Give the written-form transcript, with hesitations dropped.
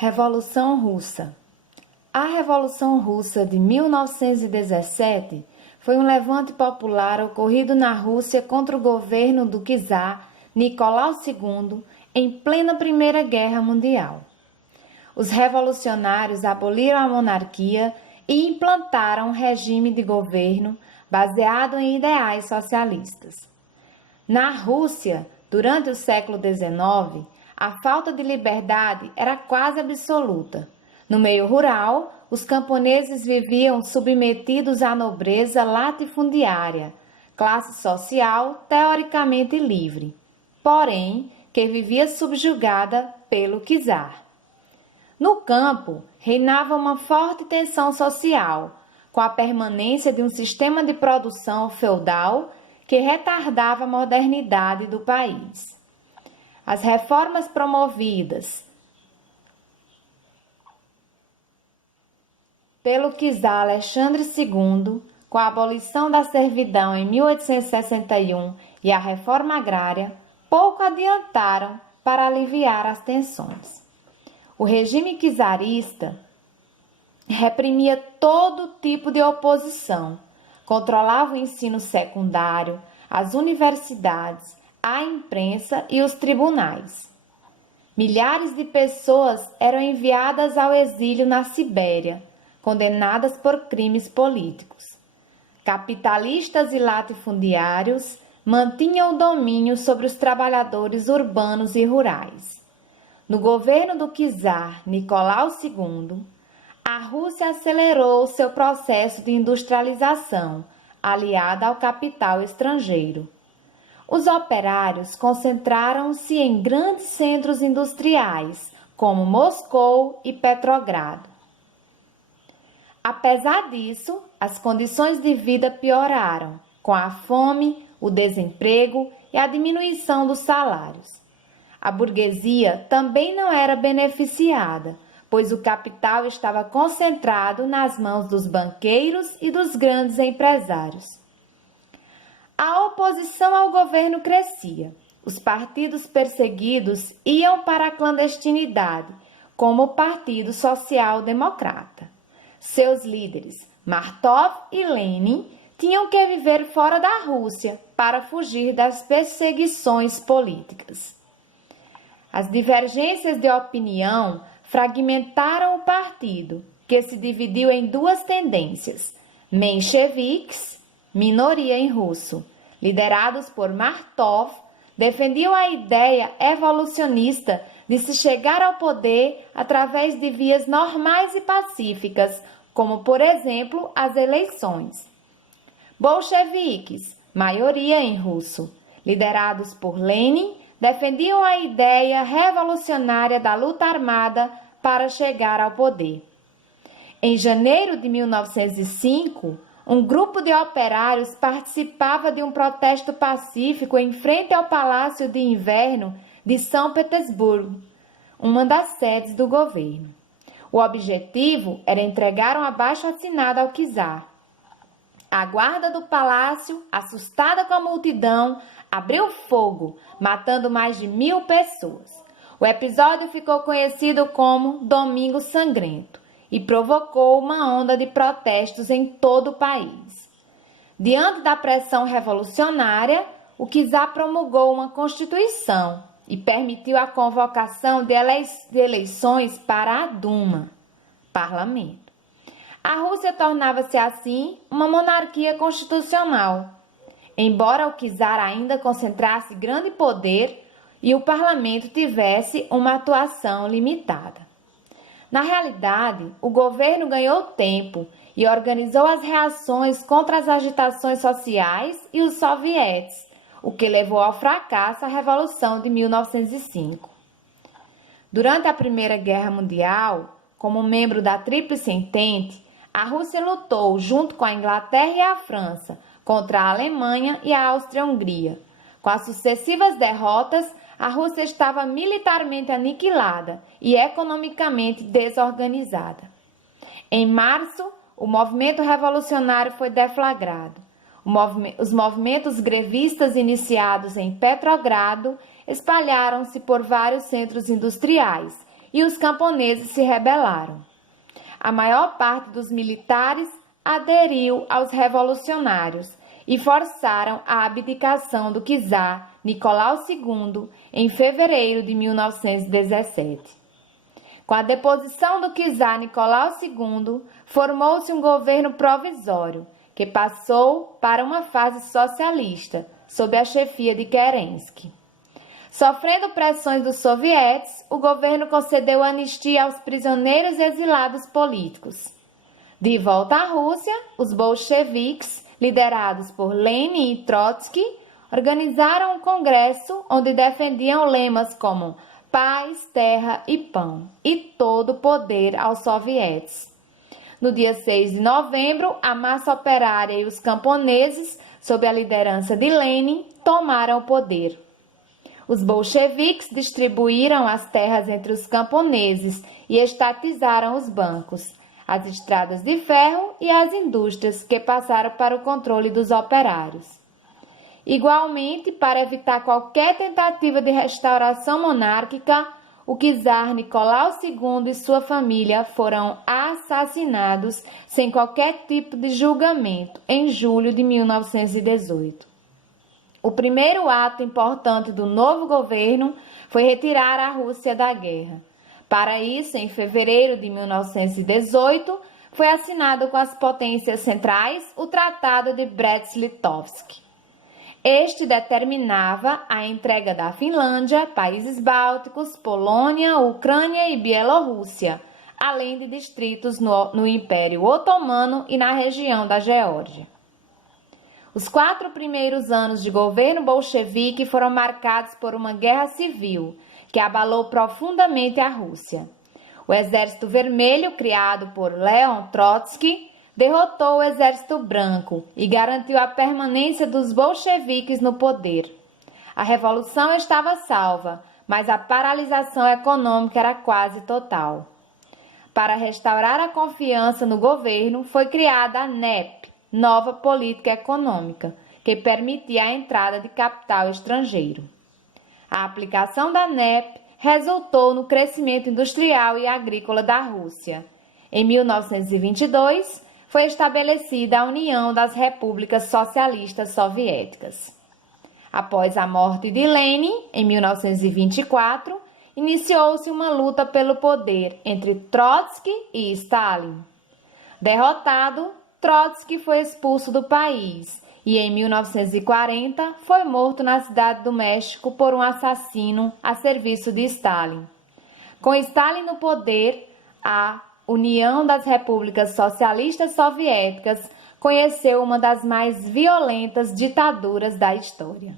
Revolução Russa. A Revolução Russa de 1917 foi um levante popular ocorrido na Rússia contra o governo do czar Nicolau II em plena Primeira Guerra Mundial. Os revolucionários aboliram a monarquia e implantaram um regime de governo baseado em ideais socialistas. Na Rússia, durante o século XIX, a falta de liberdade era quase absoluta. No meio rural, os camponeses viviam submetidos à nobreza latifundiária, classe social teoricamente livre, porém que vivia subjugada pelo czar. No campo, reinava uma forte tensão social, com a permanência de um sistema de produção feudal que retardava a modernidade do país. As reformas promovidas pelo czar Alexandre II, com a abolição da servidão em 1861 e a reforma agrária, pouco adiantaram para aliviar as tensões. O regime czarista reprimia todo tipo de oposição, controlava o ensino secundário, as universidades, a imprensa e os tribunais. Milhares de pessoas eram enviadas ao exílio na Sibéria, condenadas por crimes políticos. Capitalistas e latifundiários mantinham o domínio sobre os trabalhadores urbanos e rurais. No governo do czar Nicolau II, a Rússia acelerou seu processo de industrialização, aliada ao capital estrangeiro. Os operários concentraram-se em grandes centros industriais, como Moscou e Petrogrado. Apesar disso, as condições de vida pioraram, com a fome, o desemprego e a diminuição dos salários. A burguesia também não era beneficiada, pois o capital estava concentrado nas mãos dos banqueiros e dos grandes empresários. A oposição ao governo crescia. Os partidos perseguidos iam para a clandestinidade, como o Partido Social Democrata. Seus líderes, Martov e Lenin, tinham que viver fora da Rússia para fugir das perseguições políticas. As divergências de opinião fragmentaram o partido, que se dividiu em duas tendências: mencheviques, minoria em russo, liderados por Martov, defendiam a ideia evolucionista de se chegar ao poder através de vias normais e pacíficas, como, por exemplo, as eleições. Bolcheviques, maioria em russo, liderados por Lenin, defendiam a ideia revolucionária da luta armada para chegar ao poder. Em janeiro de 1905, um grupo de operários participava de um protesto pacífico em frente ao Palácio de Inverno de São Petersburgo, uma das sedes do governo. O objetivo era entregar um abaixo-assinado ao czar. A guarda do palácio, assustada com a multidão, abriu fogo, matando mais de 1.000 pessoas. O episódio ficou conhecido como Domingo Sangrento e provocou uma onda de protestos em todo o país. Diante da pressão revolucionária, o czar promulgou uma constituição e permitiu a convocação de eleições para a Duma, parlamento. A Rússia tornava-se assim uma monarquia constitucional, embora o czar ainda concentrasse grande poder e o parlamento tivesse uma atuação limitada. Na realidade, o governo ganhou tempo e organizou as reações contra as agitações sociais e os sovietes, o que levou ao fracasso a Revolução de 1905. Durante a Primeira Guerra Mundial, como membro da Tríplice Entente, a Rússia lutou junto com a Inglaterra e a França contra a Alemanha e a Áustria-Hungria. Com as sucessivas derrotas, a Rússia estava militarmente aniquilada e economicamente desorganizada. Em março, o movimento revolucionário foi deflagrado. Os movimentos grevistas iniciados em Petrogrado espalharam-se por vários centros industriais e os camponeses se rebelaram. A maior parte dos militares aderiu aos revolucionários e forçaram a abdicação do czar Nicolau II em fevereiro de 1917. Com a deposição do czar Nicolau II, formou-se um governo provisório, que passou para uma fase socialista, sob a chefia de Kerensky. Sofrendo pressões dos sovietes, o governo concedeu anistia aos prisioneiros exilados políticos. De volta à Rússia, os bolcheviques, liderados por Lenin e Trotsky, organizaram um congresso onde defendiam lemas como paz, terra e pão, e todo o poder aos sovietes. No dia 6 de novembro, a massa operária e os camponeses, sob a liderança de Lenin, tomaram o poder. Os bolcheviques distribuíram as terras entre os camponeses e estatizaram os bancos, as estradas de ferro e as indústrias que passaram para o controle dos operários. Igualmente, para evitar qualquer tentativa de restauração monárquica, o czar Nicolau II e sua família foram assassinados sem qualquer tipo de julgamento em julho de 1918. O primeiro ato importante do novo governo foi retirar a Rússia da guerra. Para isso, em fevereiro de 1918, foi assinado com as potências centrais o Tratado de Brest-Litovsk. Este determinava a entrega da Finlândia, países bálticos, Polônia, Ucrânia e Bielorrússia, além de distritos no Império Otomano e na região da Geórgia. Os 4 primeiros anos de governo bolchevique foram marcados por uma guerra civil que abalou profundamente a Rússia. O Exército Vermelho, criado por Leon Trotsky, derrotou o Exército Branco e garantiu a permanência dos bolcheviques no poder. A revolução estava salva, mas a paralisação econômica era quase total. Para restaurar a confiança no governo, foi criada a NEP, Nova Política Econômica, que permitia a entrada de capital estrangeiro. A aplicação da NEP resultou no crescimento industrial e agrícola da Rússia. Em 1922, foi estabelecida a União das Repúblicas Socialistas Soviéticas. Após a morte de Lenin, em 1924, iniciou-se uma luta pelo poder entre Trotsky e Stalin. Derrotado, Trotsky foi expulso do país e, em 1940, foi morto na Cidade do México por um assassino a serviço de Stalin. Com Stalin no poder, a União das Repúblicas Socialistas Soviéticas conheceu uma das mais violentas ditaduras da história.